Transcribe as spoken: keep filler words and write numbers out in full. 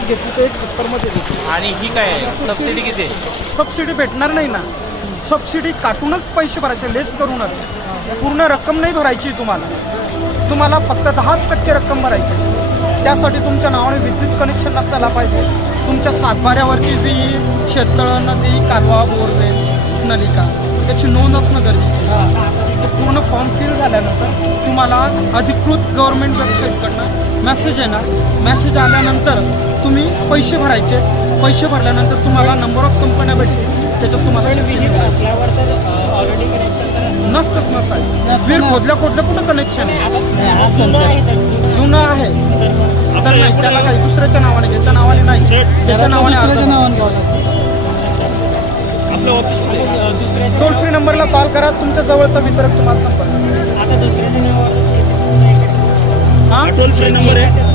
घेतली तर एक सत्तरमध्ये घेतली. आणि ही काय आहे सबसिडी किती आहे? सबसिडी भेटणार नाही ना. सबसिडी काटूनच पैसे भरायचे, लेस करूनच. पूर्ण रक्कम नाही भरायची तुम्हाला. तुम्हाला फक्त दहाच टक्के रक्कम भरायची. त्यासाठी तुमच्या नावाने विद्युत कनेक्शन नसायला पाहिजे. तुमच्या सातबाऱ्यावरची विहीर, शेततळ, नदी, कालवा, बोरवेल, नलिका त्याची नोंद असणं गरजेची. पूर्ण फॉर्म फिल झाल्यानंतर तुम्हाला अधिकृत गव्हर्नमेंट वेबसाईटकडनं मेसेज येणार. मेसेज आल्यानंतर तुम्ही पैसे भरायचे. पैसे भरल्यानंतर तुम्हाला नंबर ऑफ कंपन्या भेटतील. त्याच्यात तुम्हाला असल्यावर तर ऑलरेडी कनेक्शन नसतंच नसायचं. विहीर खोदल्या खोदल्या कुठं कनेक्शन आहे? जुनं आहे तर नाही, त्याला काही दुसऱ्याच्या नावाने, ज्याच्या नावाने नाही त्याच्या नावाने टोल फ्री नंबरला कॉल करा. तुमच्या जवळचा वितरक तुम्हाला संपर्क. आता दुसऱ्या हा टोल फ्री नंबर आहे.